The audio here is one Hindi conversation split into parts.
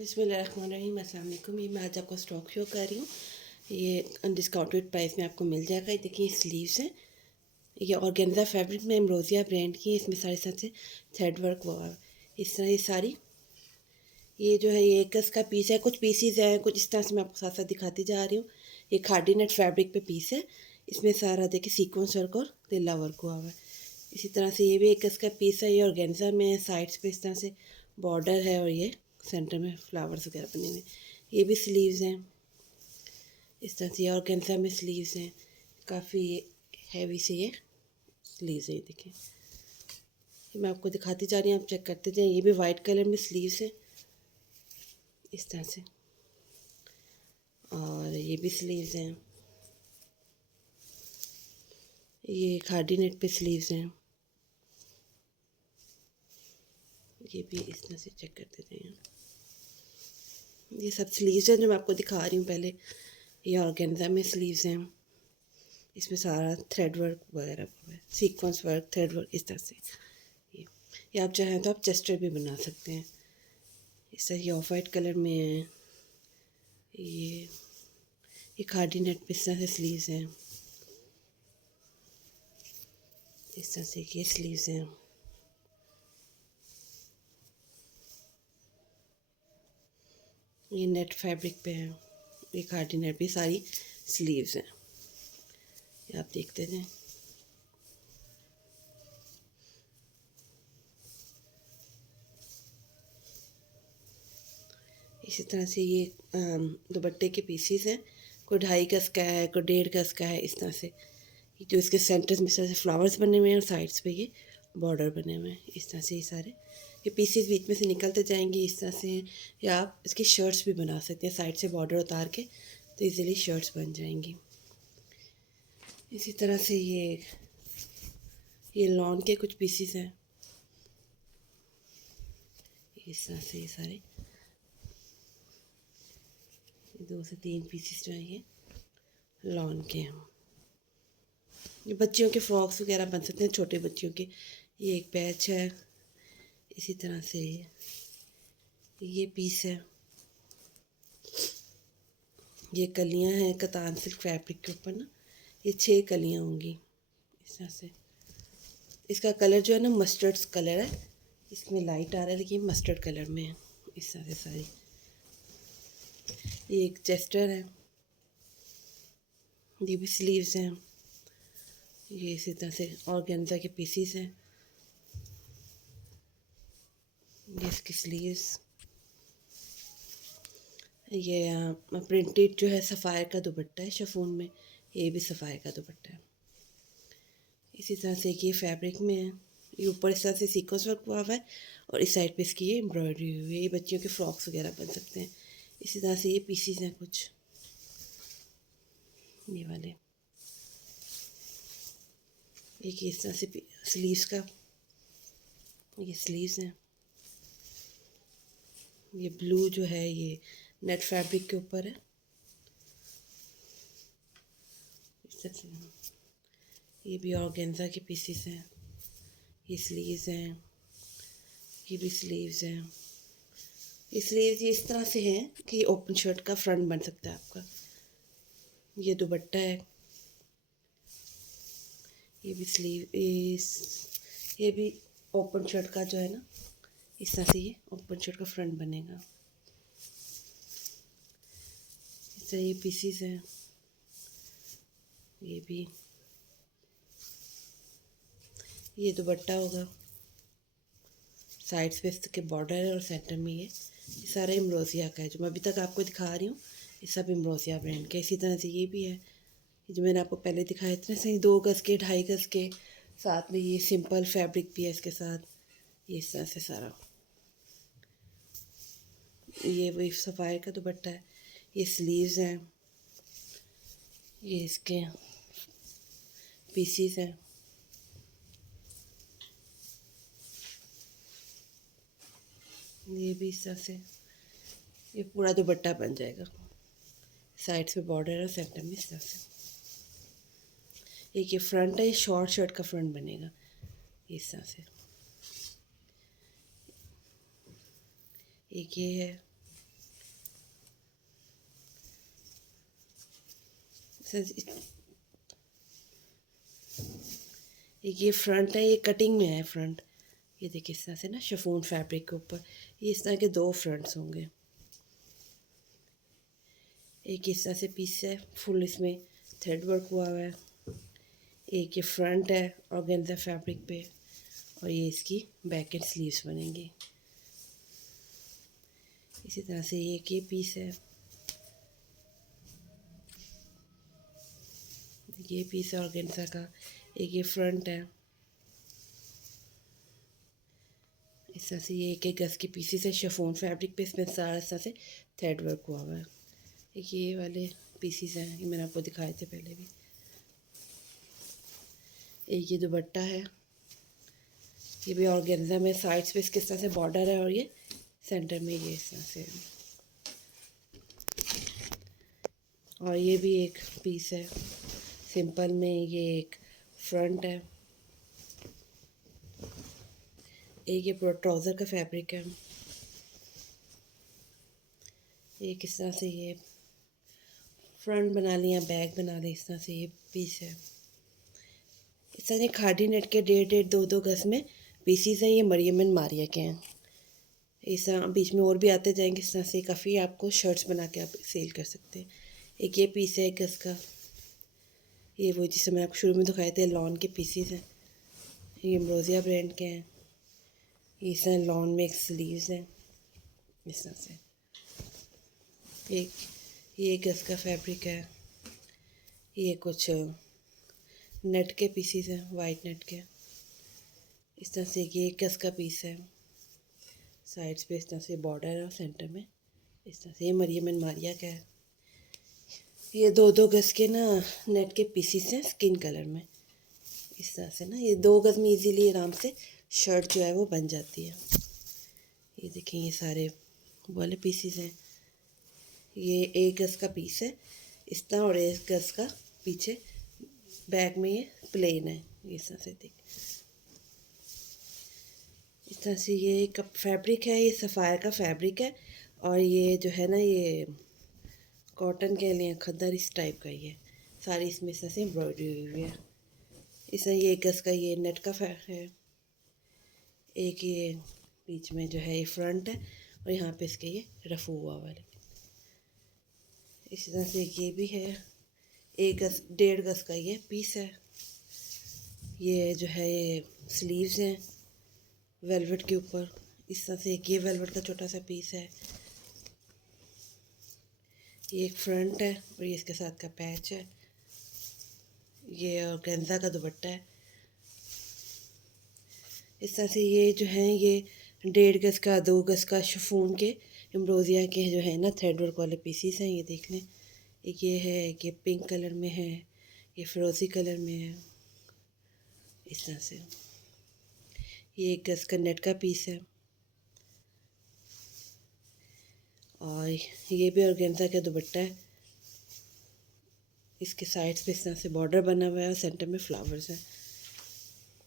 बिस्मिल्लाहिर्रहमानिर्रहीम, अस्सलाम वालेकुम। ये मैं आज आपको स्टॉक शो कर रही हूँ। ये अनडिस्काउंटेड प्राइस में आपको मिल जाएगा। ये देखिए स्लीव्स हैं, ये ऑर्गेन्जा फैब्रिक में एम्ब्रोसिया ब्रांड की है। इसमें सारे साथ से थ्रेड वर्क हुआ है। इस तरह ये सारी, ये जो है ये एक गज का पीस है। कुछ पीसीज हैं, कुछ इस तरह से मैं आपको साथ साथ दिखाती जा रही हूँ। ये खादी नेट फैब्रिक पे पीस है। इसमें सारा देखिए सीक्वेंस वर्क और तिल्ला वर्क हुआ हुआ है। इसी तरह से ये भी एक गज का पीस है। ये ऑर्गेन्जा में है। साइड्स पे इस तरह से बॉर्डर है और ये सेंटर में फ्लावर्स वगैरह बने हुए। ये भी स्लीव्स हैं इस तरह से, ऑर्गेन्जा में स्लीव्स हैं। काफ़ी हैवी से ये स्लीव्स है। ये देखिए, ये मैं आपको दिखाती जा रही हूँ, आप चेक करते जाएं। ये भी वाइट कलर में स्लीव्स है इस तरह से, और ये भी स्लीव्स हैं। ये खादी नेट पे स्लीव्स हैं। ये भी इस तरह से चेक करते जाइए। ये सब स्लीव्स हैं जो मैं आपको दिखा रही हूँ पहले। ये ऑर्गेन्जा में स्लीव्स हैं। इसमें सारा थ्रेड वर्क वगैरह हुआ है, सीक्वेंस वर्क, थ्रेड वर्क इस तरह से। ये आप चाहें तो आप चेस्टर भी बना सकते हैं। इस तरह ये ऑफ वाइट कलर में है। ये खादी नेट पे इस तरह से स्लीव्स हैं। इस तरह से ये स्लीव्स हैं। ये नेट फैब्रिक पे है। ये खादी नेट पे सारी स्लीव्स हैं। ये आप देखते जाएं। इसी तरह से ये दुपट्टे के पीसीस हैं। कोई 2.5 गज का है, कोई 1.5 गज का है। इस तरह से जो इसके सेंटर्स में इस तरह से फ्लावर्स बने हुए हैं और साइड्स पे ये बॉर्डर बने हुए हैं। इस तरह से ये सारे ये पीसीस बीच में से निकलते जाएंगे इस तरह से। या आप इसकी शर्ट्स भी बना सकते हैं, साइड से बॉर्डर उतार के, तो इजीली शर्ट्स बन जाएंगी। इसी तरह से ये लॉन के कुछ पीसीस हैं। इस तरह से ये सारे 2 से 3 पीसीस जो हैं ये लॉन के हैं। ये बच्चियों के फ्रॉक्स वगैरह बन सकते हैं, छोटे बच्चियों के। ये एक पैच है। इसी तरह से ये पीस है। ये कलियां हैं कतान सिल्क फैब्रिक के ऊपर ना, ये 6 कलियां होंगी इस तरह से। इसका कलर जो है ना मस्टर्ड कलर है। इसमें लाइट आ रहा है लेकिन मस्टर्ड कलर में है। इस तरह से सारी। ये एक चेस्टर है। ये भी स्लीव्स हैं। ये इसी तरह से ऑर्गेन्जा के पीसीस हैं। ये इसकी स्लीव्स। ये प्रिंटेड जो है सफ़ायर का दुपट्टा है शिफॉन में। ये भी सफ़ायर का दुपट्टा है। इसी तरह से ये फैब्रिक में है। ये ऊपर इस तरह से सीक्वेंस वर्क हुआ हुआ है और इस साइड पे इसकी ये एम्ब्रॉयडरी हुई है। ये बच्चियों के फ्रॉक्स वगैरह बन सकते हैं। इसी तरह से ये पीसीस हैं कुछ ये वाले। एक इस तरह से स्लीव्स का, ये स्लीव्स हैं। ये ब्लू जो है ये नेट फैब्रिक के ऊपर है इस तरह से। ये भी ऑर्गेन्जा के पीसीस हैं। ये स्लीव्स हैं। ये भी स्लीव्स हैं। ये स्लीव्स ये इस तरह से हैं कि ओपन शर्ट का फ्रंट बन सकता है आपका। ये दुपट्टा है। ये भी स्लीव ये भी ओपन शर्ट का जो है ना, इस तरह से ये ओपन शर्ट का फ्रंट बनेगा। इस तरह ये पीसीस हैं। ये भी ये दुपट्टा होगा। साइड्स पे इसके बॉर्डर है और सेंटर में ये सारा एम्ब्रोसिया का है। जो मैं अभी तक आपको दिखा रही हूँ ये सब एम्ब्रोसिया ब्रांड के। इसी तरह से ये भी है, जो मैंने आपको पहले दिखाया इतने सही 2 गज के 2.5 गज के। साथ में ये सिंपल फैब्रिक भी है इसके साथ। ये इस तरह से सारा, ये वही सफ़ायर का दुपट्टा है। ये स्लीव्स हैं। ये इसके पीसीस हैं। ये भी इस तरह से ये पूरा दुपट्टा बन जाएगा। साइड्स पे बॉर्डर है, सेंटर में इस तरह से। एक ये फ्रंट है, ये शॉर्ट शर्ट का फ्रंट बनेगा इस तरह से। एक ये है। ये फ्रंट है, ये कटिंग में है फ्रंट। ये देखिए इस तरह से ना शिफॉन फैब्रिक के ऊपर ये इस तरह के 2 फ्रंट्स होंगे। एक इस तरह से पीस है, फुल इसमें थ्रेड वर्क हुआ हुआ है। एक ये फ्रंट है ऑर्गेन्जा फैब्रिक पे, और ये इसकी बैक एंड स्लीव्स बनेंगी। इसी तरह से एक ये पीस है, ये पीस है ऑर्गेन्जा का। एक ये फ्रंट है, इस तरह से ये एक गज के पीसेस है शिफॉन फैब्रिक पे, इसमें सारा इस तरह से थ्रेड वर्क हुआ हुआ है। एक ये वाले पीसेस हैं, ये मैंने आपको दिखाए थे पहले भी। एक ये दुपट्टा है, ये भी ऑर्गेन्जा में, साइड्स पे इसके तरह से बॉर्डर है और ये सेंटर में ये इस तरह से। और ये भी एक पीस है सिंपल में, ये एक फ्रंट है। एक ये पूरा ट्राउज़र का फैब्रिक है। एक इस तरह से ये फ्रंट बना लिया, बैक बना लिया, इस तरह से ये पीस है। इस तरह ये खादी नेट के 1.5-2 गज में पीसीज हैं। ये मरियम एंड मारिया के हैं। इस तरह बीच में और भी आते जाएंगे, इस तरह से काफ़ी आपको शर्ट्स बना के आप सेल कर सकते हैं। एक ये पीस है 1 गज का, ये वो जिसे मैंने आपको शुरू में दिखाए थे लॉन के पीसीज हैं। ये एम्ब्रोसिया ब्रांड के हैं। इस तरह लॉन में एक स्लीव्स हैं इस तरह से। एक ये 1 गज का फैब्रिक है। ये कुछ नेट के पीसीज हैं, वाइट नेट के। इस तरह से ये 1 गज का पीस है, साइड्स पे इस तरह से बॉर्डर है और सेंटर में इस तरह से। ये मरियम एंड मारिया का है। ये 2-2 गज के ना नेट के पीसीस हैं स्किन कलर में, इस तरह से ना ये 2 गज में इजीली आराम से शर्ट जो है वो बन जाती है। ये देखें ये सारे वाले पीसीस हैं। ये 1 गज का पीस है इस तरह, और 1 गज का पीछे बैक में ये प्लेन है, इस तरह से देख। इस तरह से ये एक फैब्रिक है, ये सफ़ायर का फैब्रिक है, और ये जो है ना ये कॉटन के लिए खद्दर इस टाइप का ये सारी इसमें इस तरह से एम्ब्रॉयडरी हुई हुई है। इस तरह ये 1 गज का ये नेट का है। एक ये बीच में जो है ये फ्रंट है, और यहाँ पे इसके ये रफू हुआ वाले। इसी तरह से ये भी है 1 गज 1.5 गज का ये पीस है। ये जो है ये स्लीव्स हैं वेलवेट के ऊपर, इस तरह से एक ये वेलवेट का छोटा सा पीस है। ये एक फ्रंट है और ये इसके साथ का पैच है। ये ऑर्गेन्जा का दुपट्टा है। इस तरह से ये जो है ये 1.5 गज का 2 गज का शिफॉन के एम्ब्रोसिया के जो है ना थ्रेड वर्क वाले पीसीस हैं। ये देख लें, एक ये है, एक ये पिंक कलर में है, ये फिरोज़ी कलर में है, इस तरह से। ये 1 गज का नेट का पीस है, और ये भी ऑर्गेन्जा का दुपट्टा है। इसके साइड्स पे इस तरह से बॉर्डर बना हुआ है और सेंटर में फ्लावर्स हैं।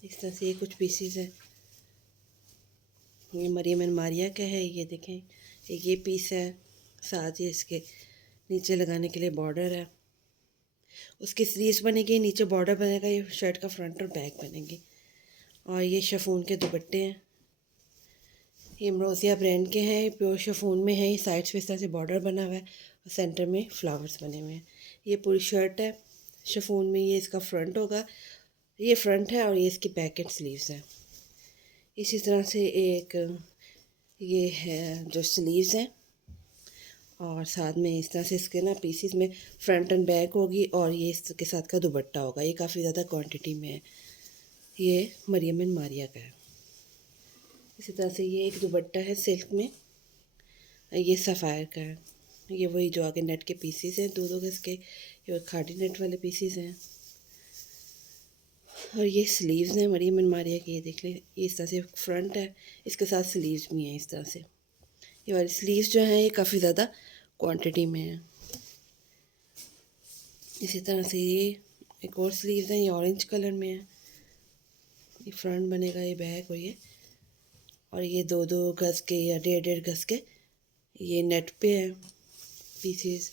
इस तरह से ये कुछ पीसीज हैं। ये मरियम एंड मारिया का है। ये देखें एक ये पीस है, साथ ही इसके नीचे लगाने के लिए बॉर्डर है। उसकी स्लीव्स बनेगी, नीचे बॉर्डर बनेगा, ये शर्ट का फ्रंट और बैक बनेंगे। और ये शिफॉन के दुपट्टे हैं, ये एम्ब्रोसिया ब्रांड के हैं, प्योर शिफॉन में है। ये साइड्स पे इस तरह से बॉर्डर बना हुआ है और सेंटर में फ्लावर्स बने हुए हैं। ये पूरी शर्ट है शिफॉन में, ये इसका फ्रंट होगा, ये फ्रंट है, और ये इसकी बैक एंड स्लीव्स है। इसी तरह से एक ये है जो स्लीव्स हैं, और साथ में इस तरह से इसके ना पीसीस में फ्रंट एंड बैक होगी, और ये इसके साथ का दुपट्टा होगा। ये काफ़ी ज़्यादा क्वांटिटी में है। ये मरियम एंड मारिया का है। इसी तरह से ये एक दुपट्टा है सिल्क में, ये सफ़ायर का है। ये वही जो आगे नेट के पीसीस हैं 2-2 गज के, ये खादी नेट वाले पीसीस हैं। और ये स्लीव्स हैं मरियम एंड मारिया के, ये देख लें, ये इस तरह से फ्रंट है, इसके साथ स्लीव्स भी हैं इस तरह से। ये वाली स्लीव्स जो हैं ये काफ़ी ज़्यादा क्वांटिटी में है। इसी तरह से ये एक और स्लीव्स हैं, ये ऑरेंज कलर में है। ये फ्रंट बनेगा, ये बैक और ये 2-2 गज के या 1.5 गज के ये नेट पे है पीसेस।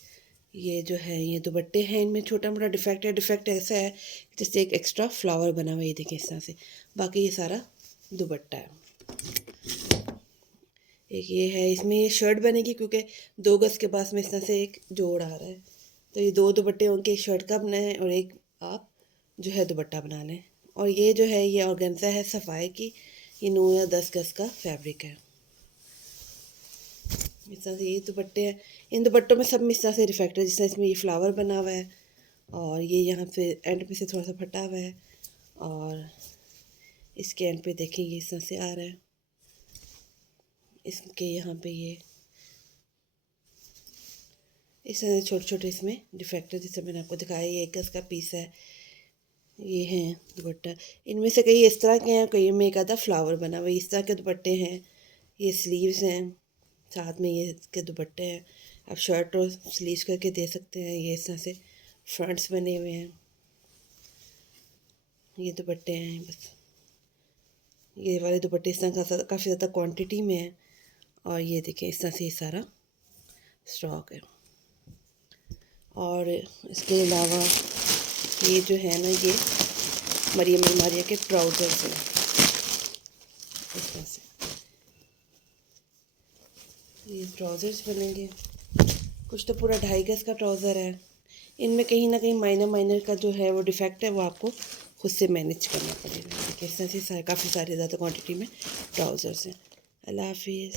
ये जो है ये दुपट्टे हैं, इनमें छोटा मोटा डिफेक्ट है। डिफेक्ट ऐसा है जैसे एक एक्स्ट्रा फ्लावर बना हुआ है, ये देखिए इस तरह से। बाकी ये सारा दुपट्टा है। एक ये है, इसमें ये शर्ट बनेगी क्योंकि 2 गज़ के पास में इस तरह से एक जोड़ आ रहा है। तो ये 2 दुपट्टे उनके शर्ट का बना है और एक आप जो है दुपट्टा बना लें। और ये जो है ये ऑर्गेन्जा है सफ़ाई की, ये 9 या 10 गज़ का फैब्रिक है। इस तरह से ये दुपट्टे हैं। इन दुपट्टों में सब में इस तरह से रिफेक्ट है, जिस तरह इसमें ये फ्लावर बना हुआ है और ये यहाँ पे एंड पे से थोड़ा सा फटा हुआ है और इसके एंड पे देखें ये इस तरह से आ रहा है। इसके यहाँ पे ये इस तरह छोटे छोटे इसमें डिफेक्ट है, जैसे मैंने आपको दिखाया। ये 1 गज़ का पीस है। ये हैं दुपट्टा। इनमें से कई इस तरह के हैं, कई में एक आधा फ्लावर बना हुआ है। इस तरह के दुपट्टे हैं। ये स्लीव्स हैं, साथ में ये इसके दुपट्टे हैं। आप शर्ट और स्लीव्स करके दे सकते हैं। ये इस तरह से फ्रंट्स बने हुए हैं। ये दुपट्टे हैं बस। ये वाले दुपट्टे इस तरह काफ़ी ज़्यादा क्वांटिटी में है। और ये देखिए इस तरह से ये सारा स्टॉक है। और इसके अलावा ये जो है ना, ये मरियम अलमारिया के ट्राउज़र्स हैं इस तरह से। ये ट्राउज़र्स बनेंगे। कुछ तो पूरा 2.5 गज़ का ट्राउज़र है। इनमें कहीं ना कहीं माइनर का जो है वो डिफेक्ट है, वो आपको खुद से मैनेज करना पड़ेगा। देखिए इस तरह से काफ़ी सारे ज़्यादा क्वांटिटी में ट्राउज़र्स हैं। अल्लाह हाफिज़।